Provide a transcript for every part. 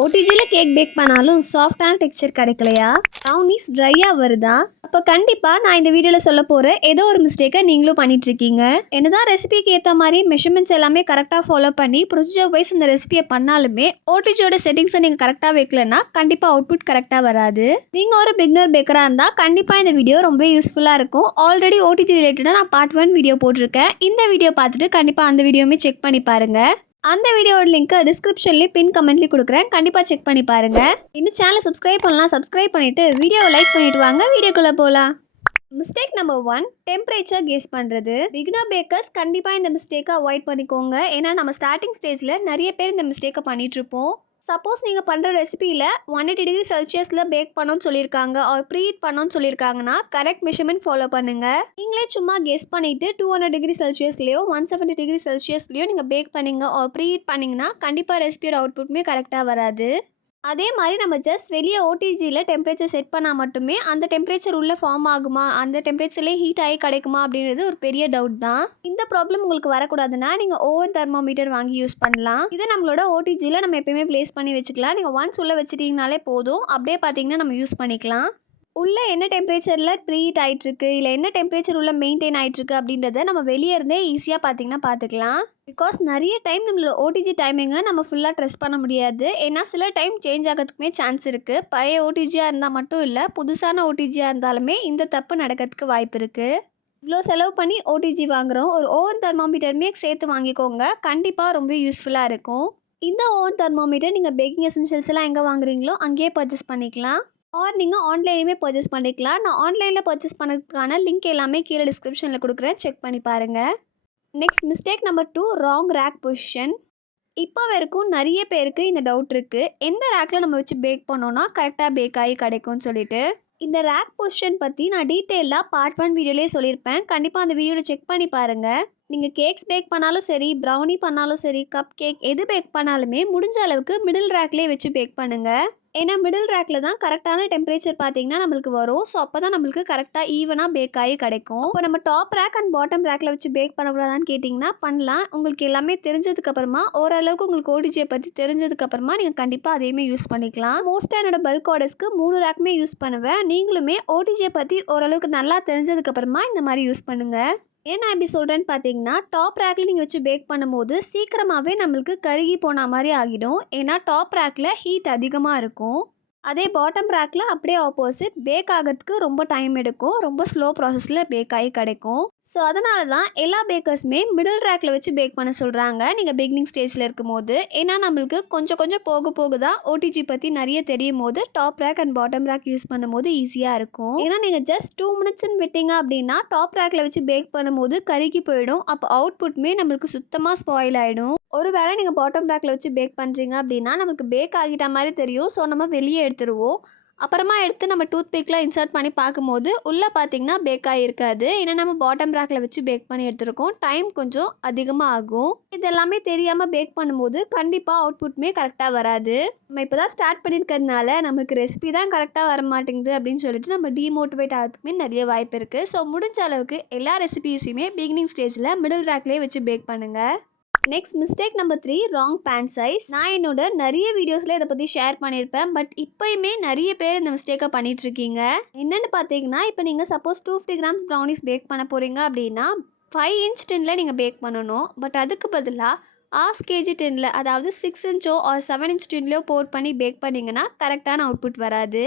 ஓடிஜியில் cake bake பண்ணாலும் சாஃப்டான texture கிடைக்கலையா? ப்ரௌனீஸ் ட்ரையாக வருதா? அப்போ கண்டிப்பாக நான் இந்த வீடியோவில் சொல்ல போகிற ஏதோ ஒரு மிஸ்டேக்கை நீங்களும் பண்ணிகிட்ருக்கீங்க. என்னதான் ரெசிபிக்கு ஏற்ற மாதிரி மெஷர்மெண்ட்ஸ் எல்லாமே கரெக்டாக ஃபாலோ பண்ணி ப்ரொசீஜர் வைஸ் இந்த ரெசிபியை பண்ணாலுமே ஓடிஜியோட செட்டிங்ஸை நீங்கள் கரெக்டாக வைக்கலன்னா கண்டிப்பாக அவுட்புட் கரெக்டாக வராது. நீங்கள் ஒரு பிகினர் பேக்கராக இருந்தால் கண்டிப்பாக இந்த வீடியோ ரொம்ப யூஸ்ஃபுல்லாக இருக்கும். ஆல்ரெடி ஓடிஜி ரிலேட்டடாக நான் பார்ட் 1 வீடியோ போட்டிருக்கேன். இந்த வீடியோ பார்த்துட்டு கண்டிப்பாக அந்த வீடியோவுமே செக் பண்ணி பாருங்கள். அந்த வீடியோட லிங்க் டிஸ்கிரிப்ஷன்லேயும் பின் கமெண்ட்லேயும் கொடுக்குறேன். கண்டிப்பாக செக் பண்ணி பாருங்கள். இன்னும் சேனலை சப்ஸ்கிரைப் பண்ணலாம், சப்ஸ்கிரைப் பண்ணிவிட்டு வீடியோவை லைக் பண்ணிவிட்டு வாங்க வீடியோக்குள்ளே போகலாம். மிஸ்டேக் நம்பர் 1, டெம்பரேச்சர் கெஸ் பண்ணுறது. பிகினர் பேக்கர்ஸ் கண்டிப்பாக இந்த மிஸ்டேக்கை அவாய்ட் பண்ணிக்கோங்க. ஏன்னா நம்ம ஸ்டார்டிங் ஸ்டேஜில் நிறைய பேர் இந்த மிஸ்டேக்கை பண்ணிகிட்ருப்போம். சப்போஸ் நீங்கள் பண்ணுற ரெசிபியில் 180 டிகிரி செல்சியஸில் பேக் பண்ணோன்னு சொல்லியிருக்காங்க, ஒரு ப்ரீஹீட் பண்ணோன்னு சொல்லியிருக்காங்கன்னா கரெக்ட் மெஷர்மெண்ட் ஃபாலோ பண்ணுங்கள். நீங்களே சும்மா கெஸ் பண்ணிவிட்டு 200 டிகிரி செல்சியஸ்லையோ 170 டிகிரி செல்சியஸ்லையோ நீங்கள் பேக் பண்ணிங்க ஒரு ப்ரீஹீட் பண்ணிங்கன்னா கண்டிப்பாக ரெசிபியோட அவுட்புட்டுமே கரெக்டாக வராது. அதே மாதிரி நம்ம ஜஸ்ட் வெளியே ஓடிஜியில் டெம்பரேச்சர் செட் பண்ணால் மட்டுமே அந்த டெம்பரேச்சர் உள்ளே ஃபார்ம் ஆகுமா, அந்த டெம்பரேச்சர்லேயே ஹீட் ஆகி கிடைக்குமா அப்படின்றது ஒரு பெரிய டவுட் தான். இந்த ப்ராப்ளம் உங்களுக்கு வரக்கூடாதுன்னா நீங்கள் ஓவன் தெர்மோமீட்டர் வாங்கி யூஸ் பண்ணலாம். இதை நம்மளோட ஓடிஜியில் நம்ம எப்பயுமே ப்ளேஸ் பண்ணி வச்சுக்கலாம். நீங்கள் ஒன்ஸ் உள்ளே வச்சுட்டிங்கனாலே போதும். அப்படியே பார்த்தீங்கன்னா நம்ம யூஸ் பண்ணிக்கலாம். உள்ளே என்ன டெம்பரேச்சரில் ப்ரீஹீட் ஆகிட்டுருக்கு இல்லை என்ன டெம்பரேச்சர் உள்ள மெயின்டைன் ஆகிட்டுருக்கு அப்படின்றத நம்ம வெளியே இருந்தே ஈஸியாக பார்த்தீங்கன்னா பார்த்துக்கலாம். பிகாஸ் நிறைய டைம் நம்மளோட ஓடிஜி டைமிங்கை நம்ம ஃபுல்லாக ட்ரெஸ் பண்ண முடியாது. ஏன்னா சில டைம் சேஞ்ச் ஆகிறதுக்குமே சான்ஸ் இருக்குது. பழைய ஓடிஜியாக இருந்தால் மட்டும் இல்லை, புதுசான ஓடிஜியாக இருந்தாலுமே இந்த தப்பு நடக்கிறதுக்கு வாய்ப்பு இருக்குது. இவ்வளோ செலவு பண்ணி ஓடிஜி வாங்குகிறோம், ஒரு ஓவன் தெர்மோமீட்டருமே சேர்த்து வாங்கிக்கோங்க. கண்டிப்பாக ரொம்ப யூஸ்ஃபுல்லாக இருக்கும். இந்த ஓவன் தெர்மோமீட்டர் நீங்கள் பேக்கிங் எசென்ஷியல்ஸ் எல்லாம் எங்கே வாங்குறீங்களோ அங்கேயே பர்ச்சேஸ் பண்ணிக்கலாம். ஆர் நீங்கள் ஆன்லைன்லேயுமே பர்ச்சேஸ் பண்ணிக்கலாம். நான் ஆன்லைனில் பர்ச்சேஸ் பண்ணதுக்கான லிங்க் எல்லாமே கீழே டிஸ்கிரிப்ஷனில் கொடுக்குறேன், செக் பண்ணி பாருங்கள். Next mistake number 2, wrong rack position. இப்போ வரைக்கும் நிறைய பேருக்கு இந்த டவுட் இருக்குது, எந்த ரேக்கில் நம்ம வச்சு பேக் பண்ணோன்னா கரெக்டாக பேக் ஆகி கிடைக்கும்னு சொல்லிட்டு. இந்த ரேக் பொசிஷன் பற்றி நான் டீட்டெயிலாக பார்ட் 1 வீடியோலேயே சொல்லியிருப்பேன். கண்டிப்பாக அந்த வீடியோவில் செக் பண்ணி பாருங்கள். நீங்கள் கேக்ஸ் பேக் பண்ணாலும் சரி, ப்ரௌனி பண்ணாலும் சரி, கப் கேக் எது பேக் பண்ணாலுமே முடிஞ்ச அளவுக்கு மிடில் ரேக்லேயே வச்சு பேக் பண்ணுங்கள். ஏன்னா மிடில் ரேக்கில் தான் கரெக்டான டெம்பரேச்சர் பார்த்தீங்கன்னா நம்மளுக்கு வரும். ஸோ அப்போ தான் நம்மளுக்கு கரெக்டாக ஈவனாக பேக் ஆகி கிடைக்கும். இப்போ நம்ம டாப் ரேக் அண்ட் பாட்டம் ரேக்கில் வச்சு பேக் பண்ணக்கூடாதான்னு கேட்டிங்கன்னா பண்ணலாம். உங்களுக்கு எல்லாமே தெரிஞ்சதுக்கப்புறமா, ஓரளவுக்கு உங்களுக்கு ஓடிஜியை பற்றி தெரிஞ்சதுக்கப்புறமா நீங்கள் கண்டிப்பாக அதையுமே யூஸ் பண்ணிக்கலாம். மோஸ்ட்டாக என்னோட பல்க் ஆர்டர்ஸ்க்கு 3 ரேக்குமே யூஸ் பண்ணுவேன். நீங்களுமே ஓடிஜியை பற்றி ஓரளவுக்கு நல்லா தெரிஞ்சதுக்கப்புறமா இந்த மாதிரி யூஸ் பண்ணுங்கள். ஏன் நான் இப்படி சொல்கிறேன்னு பார்த்தீங்கன்னா, டாப் ரேக்கில் நீங்கள் வச்சு பேக் பண்ணும்போது சீக்கிரமாகவே நம்மளுக்கு கருகி போன மாதிரி ஆகிடும். ஏன்னா டாப் ரேக்கில் ஹீட் அதிகமாக இருக்கும். அதே பாட்டம் ரேக்கில் அப்படியே ஆப்போசிட், பேக் ஆகிறதுக்கு ரொம்ப டைம் எடுக்கும். ரொம்ப ஸ்லோ ப்ராசஸில் பேக் ஆகி கிடைக்கும். ஸோ அதனால தான் எல்லா பேக்கர்ஸுமே மிடில் ரேக்கில் வச்சு பேக் பண்ண சொல்கிறாங்க நீங்கள் பிகினிங் ஸ்டேஜில் இருக்கும்போது. ஏன்னா நம்மளுக்கு கொஞ்சம் கொஞ்சம் போக போக தான் ஓடிஜி பற்றி நிறைய தெரியும் போது top rack and bottom rack use பண்ணும்போது ஈஸியாக இருக்கும். ஏன்னா நீங்கள் ஜஸ்ட் 2 மினிட்ஸ்ன்னு விட்டீங்க அப்படின்னா டாப் ரேக்கில் வச்சு பேக் பண்ணும்போது கருகி போயிடும். அப்போ அவுட்புட்மே நம்மளுக்கு சுத்தமாக ஸ்பாயில் ஆகிடும். ஒரு வேளை நீங்கள் பாட்டம் ரேக்கில் வச்சு பேக் பண்ணுறீங்க அப்படின்னா நமக்கு பேக் ஆகிட்ட மாதிரி தெரியும். ஸோ நம்ம வெளியே எடுத்துருவோம். அப்புறமா எடுத்து நம்ம டூத் பிக்கில் இன்சர்ட் பண்ணி பார்க்கும்போது உள்ளே பார்த்தீங்கன்னா பேக் ஆகிருக்காது. ஏன்னா நம்ம பாட்டம் ரேக்கில் வச்சு பேக் பண்ணி எடுத்துருக்கோம். டைம் கொஞ்சம் அதிகமாக ஆகும். இது எல்லாமே தெரியாமல் பேக் பண்ணும்போது கண்டிப்பாக அவுட்புட்மே கரெக்டாக வராது. நம்ம இப்போ தான் ஸ்டார்ட் பண்ணியிருக்கிறதுனால நமக்கு ரெசிபி தான் கரெக்டாக வர மாட்டேங்குது அப்படின்னு சொல்லிட்டு நம்ம டிமோட்டிவேட் ஆகிறதுக்குமே நிறைய வாய்ப்பு இருக்குது. ஸோ முடிஞ்ச அளவுக்கு எல்லா ரெசிபீஸையுமே பிகினிங் ஸ்டேஜில் மிடில் ரேக்லேயே வச்சு பேக் பண்ணுங்கள். Next mistake number 3, wrong pan size. நான் என்னோட நிறைய வீடியோஸில் இதை பற்றி ஷேர் பண்ணியிருப்பேன். பட் இப்போயுமே நிறைய பேர் இந்த மிஸ்டேக்கை பண்ணிகிட்ருக்கீங்க. என்னென்னு பார்த்தீங்கன்னா, இப்போ நீங்கள் சப்போஸ் 250 கிராம்ஸ் ப்ரௌனிஸ் பேக் பண்ண போகிறீங்க அப்படின்னா 5 இன்ச் டின்னில் நீங்கள் பேக் பண்ணணும். பட் அதுக்கு பதிலாக 1/2 kg டின்னில், அதாவது 6 இன்ச்சோ ஆர் 7 இன்ச் டின்லையோ போர் பண்ணி பேக் பண்ணிங்கன்னா கரெக்டான அவுட்புட் வராது.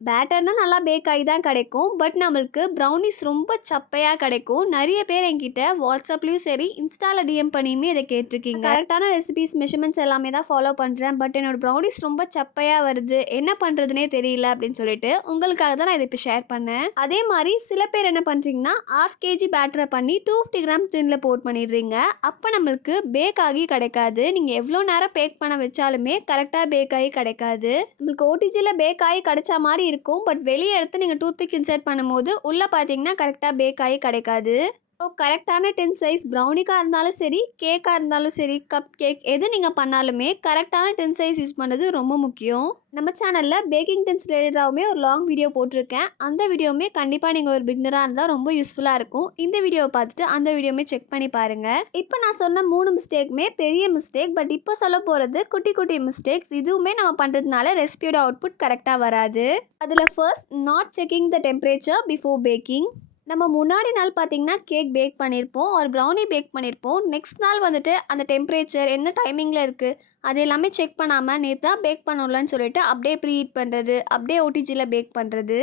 பேட்டர்னால் நல்லா பேக் ஆகி தான் கிடைக்கும். பட் நம்மளுக்கு ப்ரௌனிஸ் ரொம்ப சப்பையாக கிடைக்கும். நிறைய பேர் என்கிட்ட வாட்ஸ்அப்லேயும் சரி, இன்ஸ்டாவில் டிஎம் பண்ணியுமே இதை கேட்டிருக்கீங்க. கரெக்டான ரெசிபிஸ் மெஷர்மெண்ட்ஸ் எல்லாமே தான் ஃபாலோ பண்ணுறேன். பட் என்னோட ப்ரௌனிஸ் ரொம்ப சப்பையாக வருது, என்ன பண்ணுறதுனே தெரியல அப்படின்னு சொல்லிட்டு உங்களுக்காக தான் நான் இதை இப்போ ஷேர் பண்ணேன். அதே மாதிரி சில பேர் என்ன பண்ணுறீங்கன்னா 1/2 kg பேட்டரை பண்ணி 250 கிராம் டின்னில் போட் பண்ணிடுறீங்க. அப்போ நம்மளுக்கு பேக் ஆகி கிடைக்காது. நீங்கள் எவ்வளோ நேரம் பேக் பண்ண வச்சாலுமே கரெக்டாக பேக் ஆகி கிடைக்காது. நம்மளுக்கு ஓடிஜியில் பேக் ஆகி கிடைச்சா மாதிரி இருக்கும். பட் வெளியே எடுத்து நீங்கள் டூத் பிக் இன்சர்ட் பண்ணும்போது உள்ளே பார்த்தீங்கன்னா கரெக்டாக பேக் ஆகி கிடைக்காது. ஸோ கரெக்டான டின் சைஸ் ப்ரௌனிக்காக இருந்தாலும் சரி, கேக்காக இருந்தாலும் சரி, கப் கேக் எது நீங்கள் பண்ணாலுமே கரெக்டான டின் சைஸ் யூஸ் பண்ணுறது ரொம்ப முக்கியம். நம்ம சேனலில் பேக்கிங் டின்ஸ் ரிலேட்டடாகவுமே ஒரு லாங் வீடியோ போட்டிருக்கேன். அந்த வீடியோவுமே கண்டிப்பாக நீங்கள் ஒரு பிகினராக இருந்தால் ரொம்ப யூஸ்ஃபுல்லாக இருக்கும். இந்த வீடியோவை பார்த்துட்டு அந்த வீடியோவுமே செக் பண்ணி பாருங்கள். இப்போ நான் சொன்ன 3 மிஸ்டேக்குமே பெரிய மிஸ்டேக். பட் இப்போ சொல்ல போகிறது குட்டி குட்டி மிஸ்டேக்ஸ். இதுவுமே நம்ம பண்ணுறதுனால ரெசிபியோட அவுட்புட் கரெக்டாக வராது. அதில் first, not checking the temperature before baking. நம்ம முன்னாடி நாள் பார்த்தீங்கன்னா கேக் பேக் பண்ணியிருப்போம், ஒரு ப்ரௌனி பேக் பண்ணியிருப்போம். நெக்ஸ்ட் நாள் வந்துட்டு அந்த டெம்பரேச்சர் என்ன டைமிங்கில் இருக்குது அது எல்லாமே செக் பண்ணாமல் நேற்று தான் பேக் பண்ணலான்னு சொல்லிட்டு அப்படியே ப்ரீ ஹீட் பண்ணுறது, அப்படியே ஓடிஜியில் பேக் பண்ணுறது.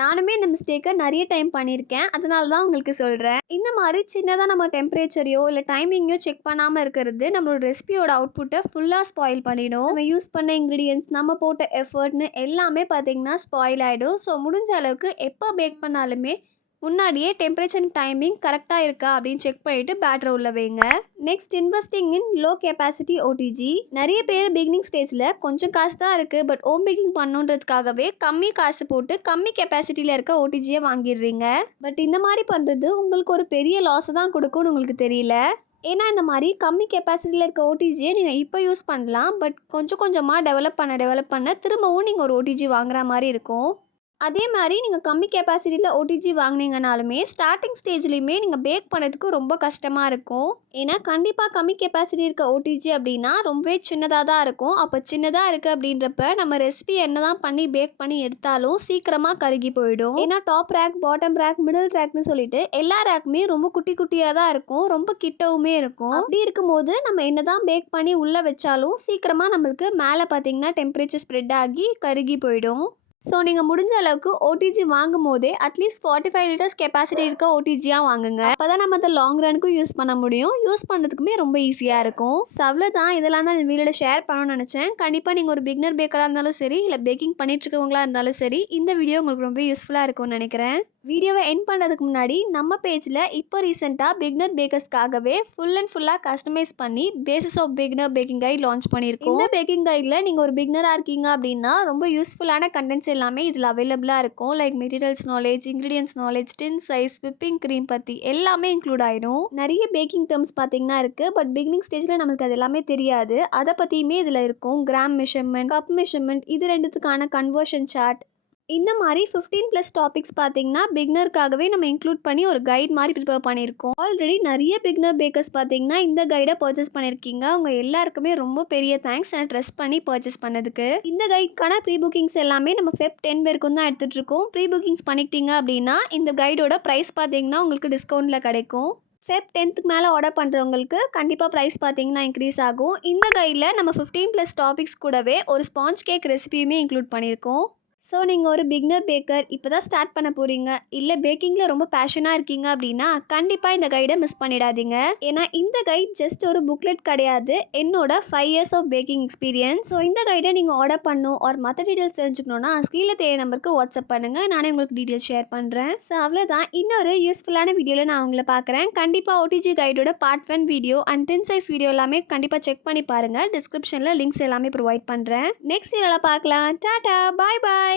நானுமே இந்த மிஸ்டேக்கை நிறைய டைம் பண்ணியிருக்கேன். அதனால தான் உங்களுக்கு சொல்கிறேன். இந்த மாதிரி சின்னதாக நம்ம டெம்பரேச்சரையோ இல்லை டைமிங்கையோ செக் பண்ணாமல் இருக்கிறது நம்மளோட ரெசிபியோட அவுட்புட்டை ஃபுல்லாக ஸ்பாயில் பண்ணிடும். நம்ம யூஸ் பண்ண இன்க்ரீடியன்ஸ், நம்ம போட்ட எஃபர்ட்னு எல்லாமே பார்த்தீங்கன்னா ஸ்பாயில் ஆகிடும். ஸோ முடிஞ்ச அளவுக்கு எப்போ பேக் பண்ணாலுமே முன்னாடியே டெம்பரேச்சர் டைமிங் கரெக்டாக இருக்கா அப்படின்னு செக் பண்ணிவிட்டு பேட்டரை உள்ள வைங்க. Next, investing in low capacity OTG. நிறைய பேர் பிகினிங் ஸ்டேஜில் கொஞ்சம் காசு தான் இருக்குது, பட் ஹோம் பேக்கிங் பண்ணுன்றதுக்காகவே கம்மி காசு போட்டு கம்மி கெப்பாசிட்டியில் இருக்க ஓடிஜியை வாங்கிடுறீங்க. பட் இந்த மாதிரி பண்ணுறது உங்களுக்கு ஒரு பெரிய லாஸை தான் கொடுக்கும்னு உங்களுக்கு தெரியல. ஏன்னா இந்த மாதிரி கம்மி கெப்பாசிட்டியில் இருக்க ஓடிஜியை நீங்கள் இப்போ யூஸ் பண்ணலாம், பட் கொஞ்சம் கொஞ்சமாக டெவலப் பண்ண திரும்பவும் நீங்கள் ஒரு ஓடிஜி வாங்குற மாதிரி இருக்கும். அதே மாதிரி நீங்கள் கம்மி கெப்பாசிட்டியில் ஓடிஜி வாங்கினீங்கனாலுமே ஸ்டார்டிங் ஸ்டேஜ்லேயுமே நீங்கள் பேக் பண்ணுறதுக்கு ரொம்ப கஷ்டமாக இருக்கும். ஏன்னா கண்டிப்பாக கம்மி கெப்பாசிட்டி இருக்க ஓடிஜி அப்படின்னா ரொம்பவே சின்னதாக தான் இருக்கும். அப்போ சின்னதாக இருக்குது அப்படின்றப்ப நம்ம ரெசிபி என்ன தான் பண்ணி பேக் பண்ணி எடுத்தாலும் சீக்கிரமாக கருகி போயிடும். ஏன்னா top rack, bottom rack, middle ரேக்னு சொல்லிட்டு எல்லா ரேக்குமே ரொம்ப குட்டி குட்டியாக தான் இருக்கும், ரொம்ப கிட்டவுமே இருக்கும். அப்படி இருக்கும்போது நம்ம என்ன தான் பேக் பண்ணி உள்ளே வச்சாலும் சீக்கிரமாக நம்மளுக்கு மேலே பார்த்தீங்கன்னா டெம்பரேச்சர் ஸ்ப்ரெட் ஆகி கருகி போயிடும். ஸோ நீங்கள் முடிஞ்ச அளவுக்கு ஓடிஜி வாங்கும் போதே அட்லீஸ்ட் 45 லிட்டர்ஸ் கெப்பாசிட்டி இருக்க ஓடிஜியாக வாங்குங்க. அப்போ தான் நம்ம அதை லாங் ரனுக்கும் யூஸ் பண்ண முடியும், யூஸ் பண்ணுறதுக்குமே ரொம்ப ஈஸியாக இருக்கும். ஸோ அவ்வளோதான், இதெல்லாம் தான் இந்த வீடியோவில் ஷேர் பண்ணணும்னு நினச்சேன். கண்டிப்பாக நீங்கள் ஒரு பிகினர் பேக்கராக இருந்தாலும் சரி, இல்லை பேக்கிங் பண்ணிட்டுருக்கவங்களா இருந்தாலும் சரி, இந்த வீடியோ உங்களுக்கு ரொம்ப யூஸ்ஃபுல்லாக இருக்கும்னு நினைக்கிறேன். வீடியோவை எண்ட் பண்ணுறதுக்கு முன்னாடி நம்ம பேஜில் இப்போ ரீசெண்டாக பிகினர் பேக்கர்ஸ்க்காகவே ஃபுல்லாக கஸ்டமைஸ் பண்ணி basis of beginner baking guide launch பண்ணியிருக்கோம். இந்த பேக்கிங் கைடில் நீங்கள் ஒரு பிகினராக இருக்கீங்க அப்படின்னா ரொம்ப யூஸ்ஃபுல்லான கண்டென்ட்ஸ் எல்லாமே இதில் அவைலபிளாக இருக்கும். Like materials knowledge, ingredients knowledge, tin size, whipping cream பற்றி எல்லாமே இன்க்ளூட் ஆகிடும். நிறைய பேக்கிங் டேர்ம்ஸ் பார்த்தீங்கன்னா இருக்குது, பட் பிகினிங் ஸ்டேஜில் நம்மளுக்கு அது எல்லாமே தெரியாது. அதை பற்றியுமே இதில் இருக்கும். கிராம் மெஷர்மெண்ட், கப் மெஷர்மெண்ட், இது ரெண்டுத்துக்கான கன்வர்ஷன் சார்ட், இந்த மாதிரி 15+ டாபிக்ஸ் பார்த்தீங்கன்னா பிகினருக்காகவே நம்ம இன்க்ளூட் பண்ணி ஒரு கைட் மாதிரி ப்ரிப்பேர் பண்ணியிருக்கோம். ஆல்ரெடி நிறைய பிகினர் பேக்கர்ஸ் பார்த்தீங்கன்னா இந்த கைடை பர்ச்சேஸ் பண்ணியிருக்கீங்க. அவங்க எல்லாருக்குமே ரொம்ப பெரிய தேங்க்ஸ் நான் ட்ரெஸ் பண்ணி பர்ச்சேஸ் பண்ணதுக்கு. இந்த கைடுக்கான ப்ரீ புக்கிங்ஸ் எல்லாமே நம்ம Feb 10 வரைக்கும் தான் எடுத்துகிட்டு இருக்கோம். ப்ரீ புக்கிங்ஸ் பண்ணிக்கிட்டீங்க அப்படின்னா இந்த கைடோட ப்ரைஸ் பார்த்தீங்கன்னா உங்களுக்கு டிஸ்கவுண்ட்டில் கிடைக்கும். Feb 10க்கு மேலே ஆர்டர் பண்ணுறவங்களுக்கு கண்டிப்பாக ப்ரைஸ் பார்த்தீங்கன்னா இன்க்ரீஸ் ஆகும். இந்த கைடில் நம்ம 15+ டாபிக்ஸ் கூடவே ஒரு ஸ்பாஞ்ச் கேக் ரெசிபியுமே இன்க்ளூட் பண்ணியிருக்கோம். ஸோ நீங்கள் ஒரு பிகினர் பேக்கர் இப்போ தான் ஸ்டார்ட் பண்ண போகிறீங்க, இல்லை பேக்கிங்கில் ரொம்ப பேஷனாக இருக்கீங்க அப்படின்னா கண்டிப்பாக இந்த கைடை மிஸ் பண்ணிடாதீங்க. ஏன்னா இந்த கைட் ஜஸ்ட் ஒரு புக்லெட் கிடையாது, என்னோட 5 years of baking experience. So இந்த கைடை நீங்கள் ஆர்டர் பண்ணணும் ஒரு மற்ற டீட்டெயில்ஸ் தெரிஞ்சுக்கணுன்னா ஸ்க்ரீனில் தெரிய நம்பருக்கு வாட்ஸ்அப் பண்ணுங்கள், நானே உங்களுக்கு டீட்டெயில்ஸ் ஷேர் பண்ணுறேன். ஸோ அவ்வளோதான், இன்னொரு யூஸ்ஃபுல்லான வீடியோவில் நான் உங்களை பார்க்குறேன். கண்டிப்பாக ஓடிஜி கைடோட part 1 video and tin size video எல்லாமே கண்டிப்பாக செக் பண்ணி பாருங்கள். டிஸ்கிரிப்ஷனில் லிங்க்ஸ் எல்லாமே ப்ரொவைட் பண்ணுறேன். நெக்ஸ்ட் வீடியோவில் பார்க்கலாம். டாடா, பாய் பாய்.